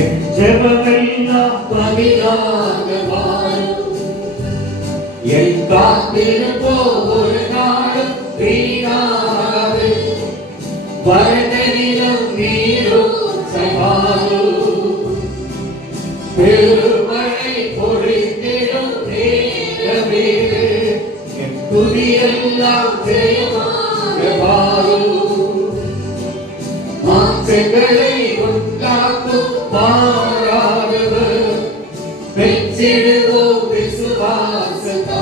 என் ஜெபமெல்லாம் பதிலாக மாறும். என் காத்திருப்போ ஒரு நாளும் வீணாகாது. வறண்டனிலும் நீரும் சமாரும். பெருமழை பொழிந்திடும் நேரமே என் துதியெல்லாம் ஜெயமாக மாறும். மாற்றங்களை உண்டாக்கும் மாறாதவர் பெற்றிடுவோம் விசுவாசத்தால்.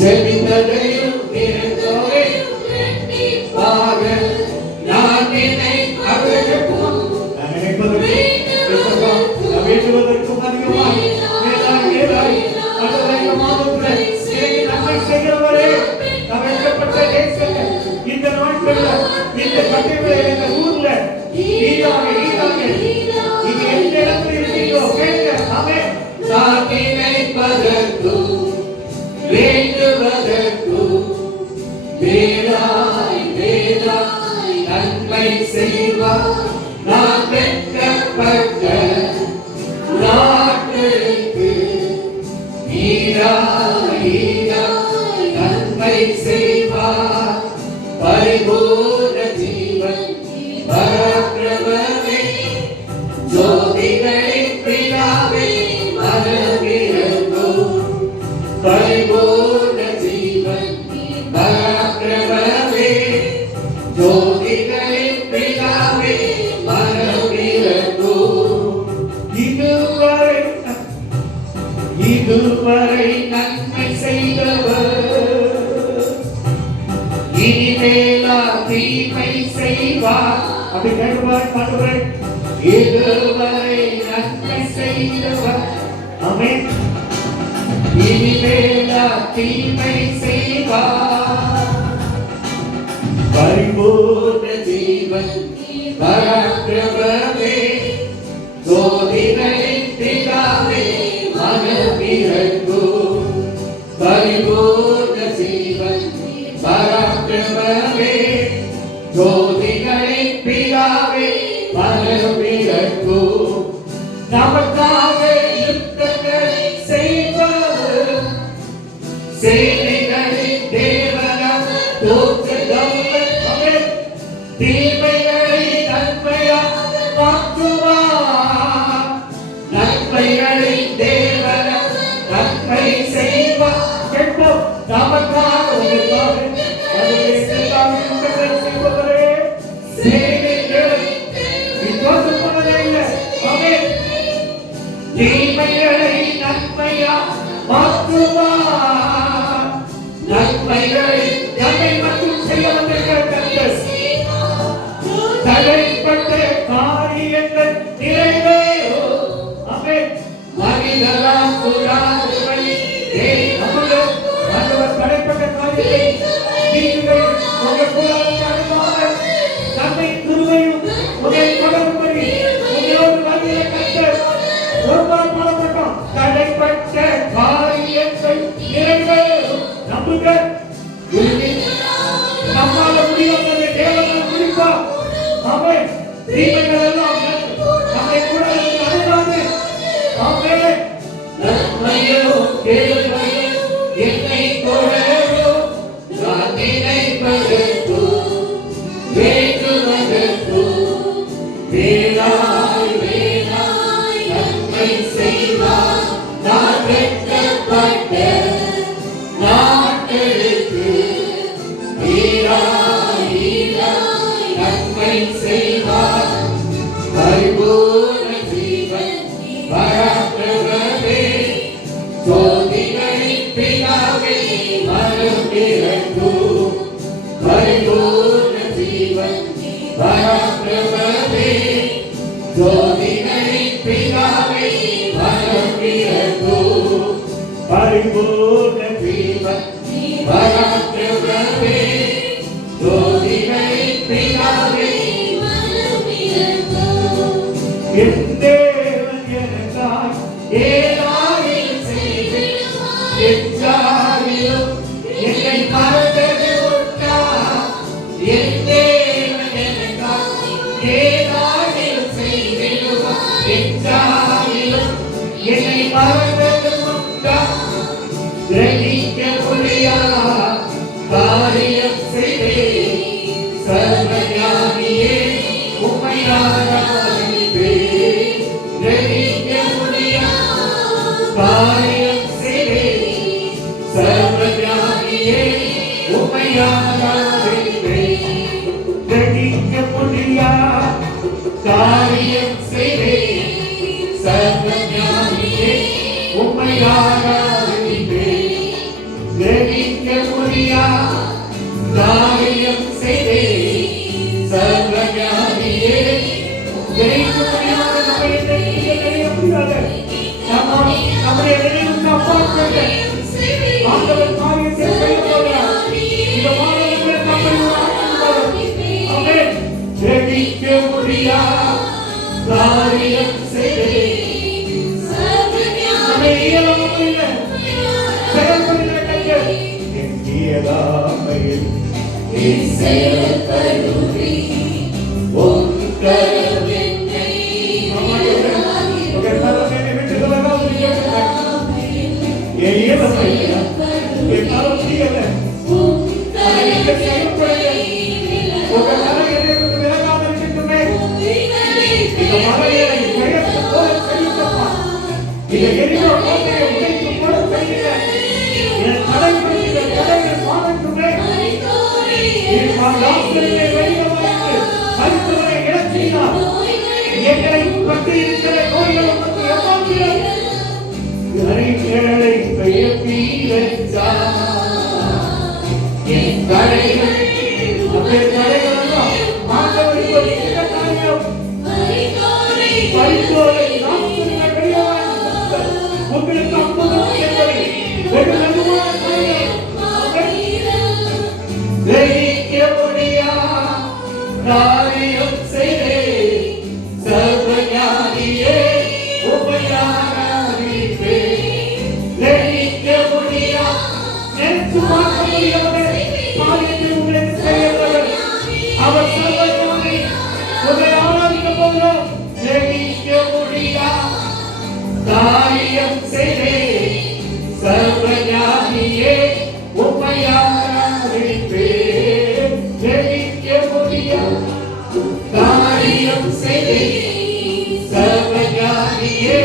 ஜெபித்ததையும் நினைத்ததையும் எண்ணிப்பாக நான் நினைப்பதற்கும் வேண்டுவதற்கும் அதிகமாக நன்மை செய்கிறவரே அமைக்கப்பட்ட தேசங்கள் இந்த நாட்களில் இந்த கட்டிடங்களை இந்த ஊர்ல நீராக இது எந்த இடத்துல இருக்கீங்களோ கேட்க அவன் நான் நினைப்பதற்கும் வேண்டுவதற்கும் வேலாய் வேலாய் நன்மை செய்வார். நான் வெட்கப்பட்ட நாட்களுக்கு நீராய் நன்மை செய்வார். பரிபூர்ண ஜீவன் பராக்கிரமமே ஜோதிகளின் பிதாவே மனமிரங்கும். பரிபூர்ண ஜீவன் பராக்கிரமமே ஜோதிகளின் பிதாவே மனமிரங்கும். இதுவரை நன்மை செய்தவர் இனிமேலா தீமை செய்வார். அப்படி கேட்பார் ஆண்டவரே. இதுவரை நன்மை செய்தவர் ஆமென் இனிமேலா தீமை செய்வார். பரிபூர்ண ஜீவன் பராக்கிரமமே ஜோதிகளின் பிதாவே மனமிரங்கும். பரிபூர்ண ஜீவன் பராக்கிரமமே ஜோதிகளின் பிதாவே மனமிரங்கும். நமக்காக யுத்தங்களை செய்பவர் சேனைகளின் தேவனாம் தோற்றவர். தீமைகளை நன்மையாக மாற்றுவார். நன்மைகளை தேவனாம் நன்மை செய்வார். கேட்போம். நமக்காக தீமைகளை நன்மையா மாற்றுவார். நன்மைகளை நன்மை மட்டும் செய்ய வந்திருக்கிற தடைப்பட்ட காரியங்கள் நிறைவேறும். மனிதராம் தடைப்பட்ட காரியத்தை நீங்கள் உங்கள் கூடாரமாக நன்மை திருவையும் உங்கள் தொடர்படி உங்களோடு வருகிற கர்த்தர் ஒருபால் போடப்பட்டோம். தடைப்பட்ட காரியத்தை நிறைவேறும். நம்புங்க. நம்மால முடியும் தேவனால் முடிப்பார். ஆமென். தீமைகள் எல்லாம் நம்மை கூட அணுகாது. ஆமென். நன்மையோ கேள்வியோ என்னை தொடரோ நான் நினைப்பதற்கும் வேண்டுவதற்கும் வேளாய் வேளாய் நன்மை செய்வார். நான் வெட்கப்பட்ட நாட்களுக்கு நன்மை செய்வார். பரிபூர்ண ஜீவன் பராக்கிரமமே ஜோதிகளின் பிதாவே மனமிரங்கும். பரிபூர்ண ஜீவன் பராக்கிரமமே ஜோதிகளின் பிதாவே மனமிரங்கும். பரிபூர்ண ஜீவன் பராக்கிரமமே ஜோதிகளின் பிதாவே மனமிரங்கும். என் தேவன் எனக்காய் ஏதாயிலும் செய்திடுவார். எச்சாரிலும் என்னை மறந்தது உண்டா? என் தேவன் எனக்காய் ஏதாயிலும் முடியா காரியம் செய்தேன் சர்வஞானியே உம்மை ஆராதிப்பேன் ஜெயிக்க முடியா காரியம் செய்தேன் சர்வஞானியே உம்மை ஆராதிப்பேன் ஜெயிக்க முடியா காரியம் செய்தேன் சர்வஞானியே உம்மை ஆராதிப்பேன் ஜெயிக்க முடியா காரியம் செய்தேன் சர்வஞானியே ஜெயிக்க முடியாத நம்மை தெரிய முடியாது நம்முடைய நினைவுக்கு அப்பாற்பட்ட ஆண்டவர் காரியத்தை செய்ய போகிறார் இந்த மாணவர்கள் நம்மை ஆமென் ஜெயிக்க முடியா காரியம் செய்தேன் நம்மை இயலாமல் இல்லை செயல்படுகிற கைகள் இயலாமையில் நீ செயல்படுவி உன் கரமென்னை உங்கள் கரமென்னை விட்டு தொலைவாமல் என் இயலாமையில் என் கரம் தீயல நீங்கள் செயல்படுங்கள் உங்கள் கரம் என்னை விட்டு விலகாமல் இருக்கட்டுமே இந்த மலையை பெயர்த்து போல செய்யுங்கப்பா இந்த எரிகிற கோட்டையை உடைத்து போல செய்யுங்க என் தலைமுறையில் கடைகள் மாறட்டுமே என் டாக்டர்களை வெளியே வைத்து மருத்துவரை இழச்சினார் எங்களை பற்றி இருக்கிற நோய்களை பற்றி எவ்வாறு அறிக்கைகளை பெயர்த்தீரா என் கடைகள் அப்படியே கடைகள் ஆண்டவருக்கு ஒரு சின்ன காரியம் பரிசோலை டாக்டர்கள் வெளியே உங்களுக்கு அற்புதம் என்பதை வெகு மெதுவான காரியம் ஜெயிக்க முடியா காரியம் செய்தேன் சர்வஞானியே உம்மை ஆராதிப்பேன் ஜெயிக்க முடியா நினைத்து பார்க்க முடியாத காரியத்தை உங்களுக்கு செய்யவர் அவர் சர்வஞானி உம்மை ஆராதிக்க போகிறோம் ஜெயிக்க முடியா காரியம் செய்தேன் சர்வஞானியே உம்மை ஆராதிப்பேன் ஜெயிக்க முடியா காரியம் செய்தேன் சர்வஞானியே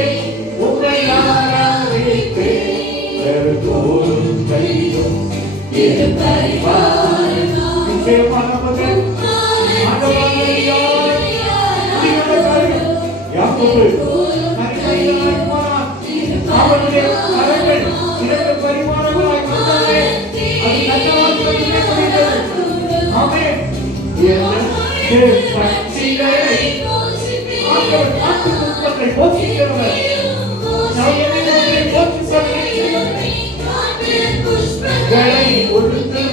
உம்மை ஆராதிப்பேன் தோறும் கையும் இரு பரிவாரம் நிச்சயமாக மகன் ஆண்டவராகியார் முடிகிற காரியம் யாக்கோபு நன்மையாய் போனான் அவனுடைய கரங்கள் இரண்டு பரிமாணங்களாய் வந்தாலே அது நல்லவாறு முடிந்தது ஆமென் எனக்கு பட்சிகளை ஆண்டவர் காட்டு புஷ்பத்தை போஷிக்கிறவர் நான் என்னை போஷிப்பதை ஒழுங்கு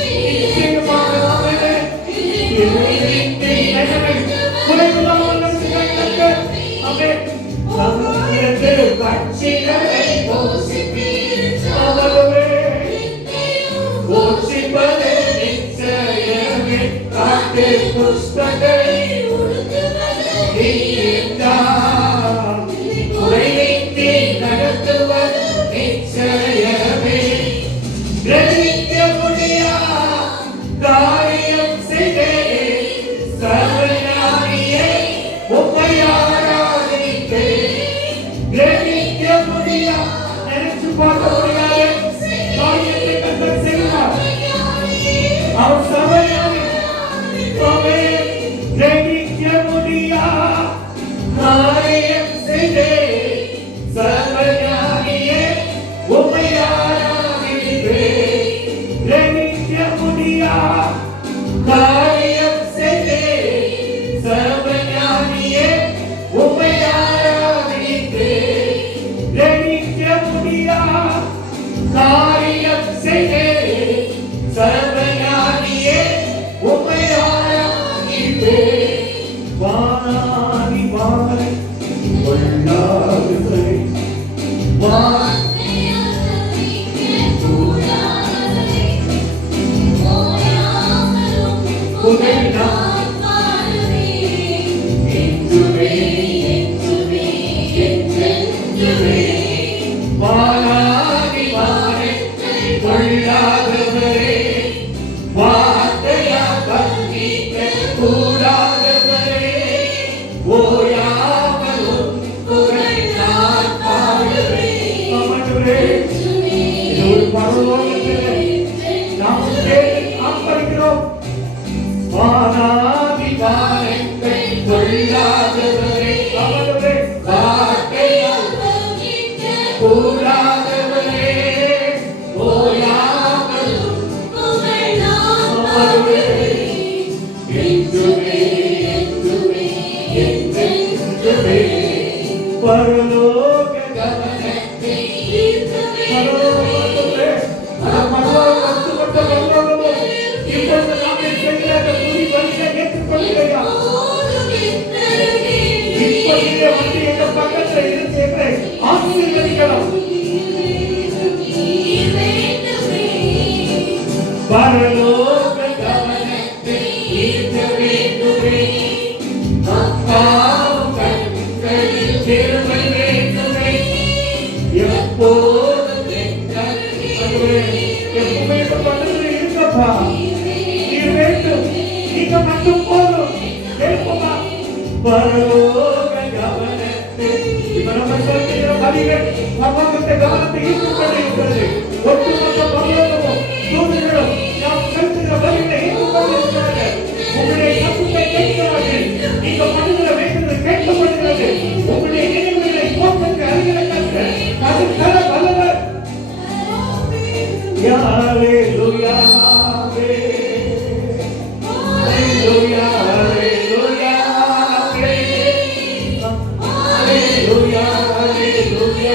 நிச்சயமாக பட்சிகளை போஷிப்பதே நிச்சயமே காட்டு புஷ்பங்களை குறைவைத்தே நடத்துவது நிச்சயமே கிரகிக்க முடியா காரியம் செய்தேன் சர்வஞானியே உம்மை ஆராதிப்பேன் கிரகிக்க முடியா நினைச்சு பார்க்க முடியாது காரியத்தை கர்த்தர் செய்வார் அவர் சர்வஞானி கிரகிக்க முடியா காரியம் செய்தேன் சர்வஞானியே உம்மை ஆராதிப்பேன் கிரகிக்க முடியா காரியம் செய்தேன் சர்வஞானியே உம்மை ஆராதிப்பேன் கிரகிக்க முடியா காரியம் செய்தேன் சர்வஞானியே உம்மை ஆராதிப்பேன் வானாதி வானை கொள்ளாததை வானாதி வானை ஆசீர்வதிக்கணும். பரலோக கவனத்தை ஈர்க்க வேண்டுமே, அப்பாவும் கண்களில் பெருமை வேண்டுமே, எப்போதும் எப்பவுமே பக்கத்தில் இருக்கப்பா. நீர் வேண்டும், நீங்க மட்டும் போதும். கேட்போமா? பரலோக கவனத்தை இப்ப நம்ம சொல்கிற பதிகள் பரலோகத்தை கவனத்தை ஈர்த்துக் கொண்டிருக்கிறது. ஒட்டுமொத்த பரலோகமும் தூதர்களும் நாம் செலுத்துகிற பதிலை ஈர்த்துக் கொண்டிருக்கிறார்கள். உங்களுடைய சத்தத்தை கேட்கிறார்கள். நீங்க பண்ணுகிற வேண்டுதலை கேட்கப்படுகிறது. உங்களுடைய நினைவுகளை போக்குக்கு அறிகிறதற்கு அது தர வல்லவர். ஹalleluya, ஹalleluya, ஹalleluya, ஹalleluya, ஹalleluya.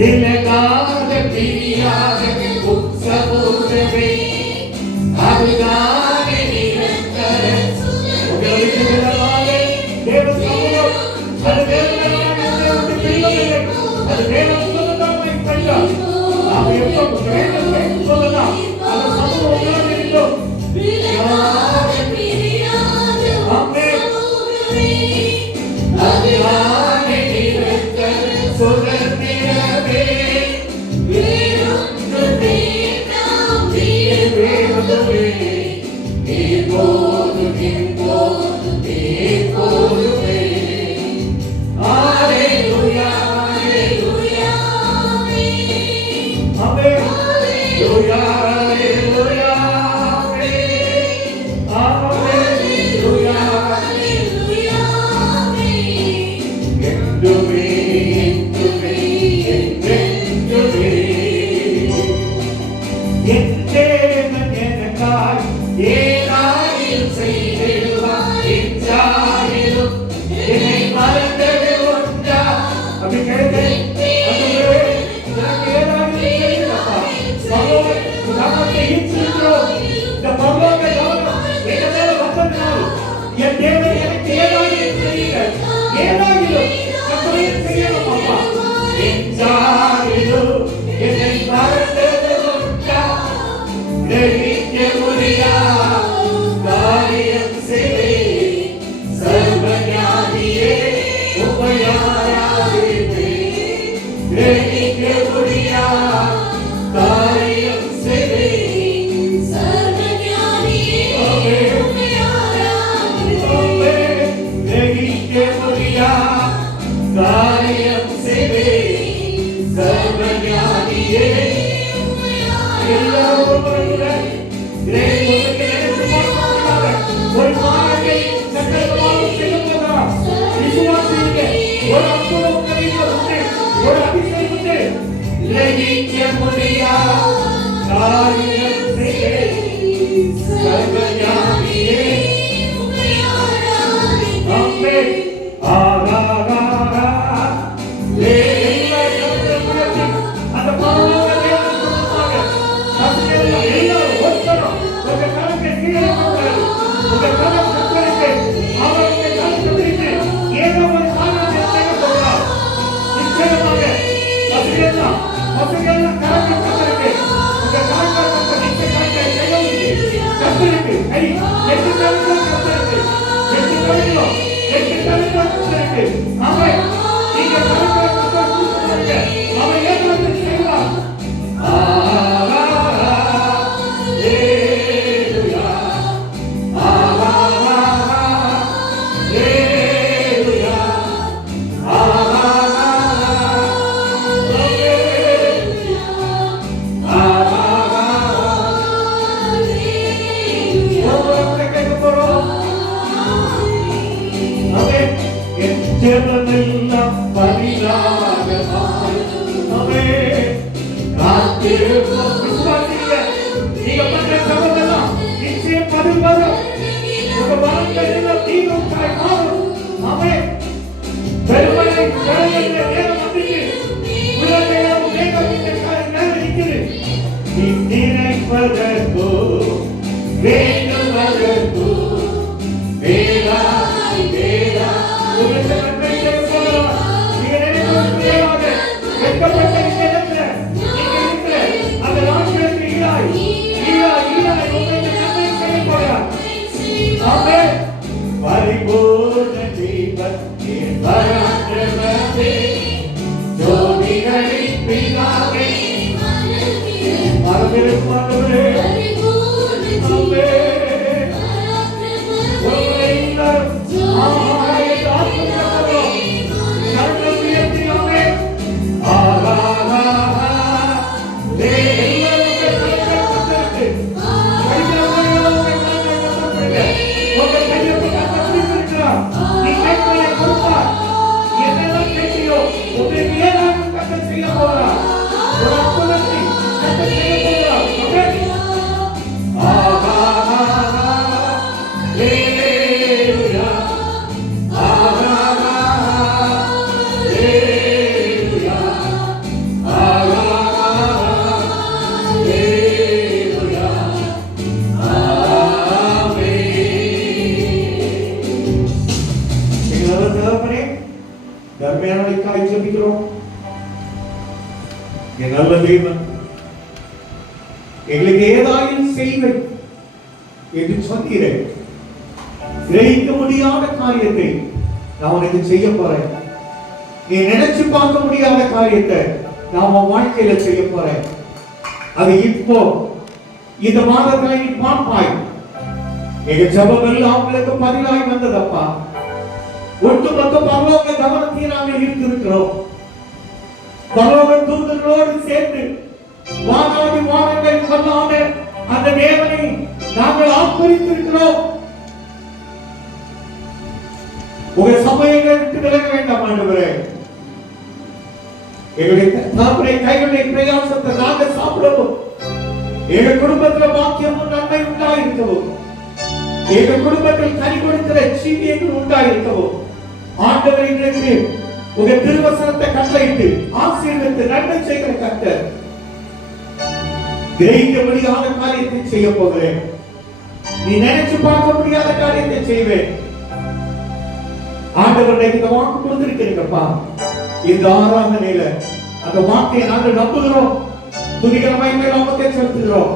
திலகாத பிரியாத உற்சவமே அதுதானே நிரந்தர உங்களுக்கு விதமாக தேவ சமூகம் அது தேவனுடைய பிரியமில்லை. அது தேவன் சுதந்திரமாய் கண்டார். நாம் எப்போ வேண்டுமே சொல்லலாம். அந்த சமூகம் உங்களோடு இருக்கும். அதுதானே நிரந்தர சுதந்திரமே வேண்டும் உங்களுக்கு நன்மை செய்ய போகிறார். நீங்க நினைப்பது புரியாத வெட்கப்பட்ட இந்த இடத்துல நீங்க இருக்கிற அந்த நாட்களுக்கு ஈடாய் உங்களுக்கு நன்மை செய்ய போகிறார். ஆமென். பரிபூர்ண ஜீவனே பராக்கிரமமே ஜோதிகளின் பிதாவே மரபிருக்கும் ஆண்டவரே. நல்ல தேவன் எங்களுக்கு ஏதாயும் செய்வை என்று சொன்னீரே, கிரகிக்க முடியாத காரியத்தை நான் உனக்கு செய்ய போறேன். நீ நினைச்சு பார்க்க முடியாத காரியத்தை நான் உன் வாழ்க்கையில செய்ய போறேன். அது இப்போ இந்த மாதத்துல நீ பார்ப்பாய். எங்க ஜபம் எல்லாம் அவங்களுக்கு பதிலாய் வந்ததப்பா. ஒட்டுமொத்த பரலோக கவனத்தை நாங்கள் ஈர்த்திருக்கிறோம். பரலோக தூதர்களோடு சேர்ந்து வானாதி வானங்கள் சொல்லாத அந்த தேவனை நாங்கள் ஆப்பரித்திருக்கிறோம். உங்க சபையை விட்டு விலக வேண்டாம் ஆண்டவரே. எங்களுடைய தாப்பரை கைகளுடைய பிரயாசத்தை நாங்கள் சாப்பிடவும், எங்க குடும்பத்தில் பாக்கியமும் நன்மை உண்டாயிருக்கவும், எங்க குடும்பத்தில் கனி கொடுக்கிற சீவியங்கள் உண்டாயிருக்கவும் ஆண்டவர் எங்களுக்கு உங்க திருவசனத்தை கட்டளையிட்டு ஆசீர்வதித்து நன்மை செய்கிற கர்த்தர். கிரகிக்க முடியாத காரியத்தை செய்ய போகிறேன். நீ நினைச்சு பார்க்க முடியாத காரியத்தை செய்வேன். ஆண்டவர் இந்த வாக்கு கொடுத்திருக்கிறீங்கப்பா. இந்த ஆராதனையில அந்த வாக்கை நாங்கள் நம்புகிறோம். துதிகரமாய் நாமத்தை செலுத்துகிறோம்.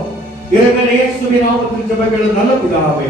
இறைவன் இயேசுவின் நாமத்தில் ஜெபங்கள் நல்ல பிதாவே.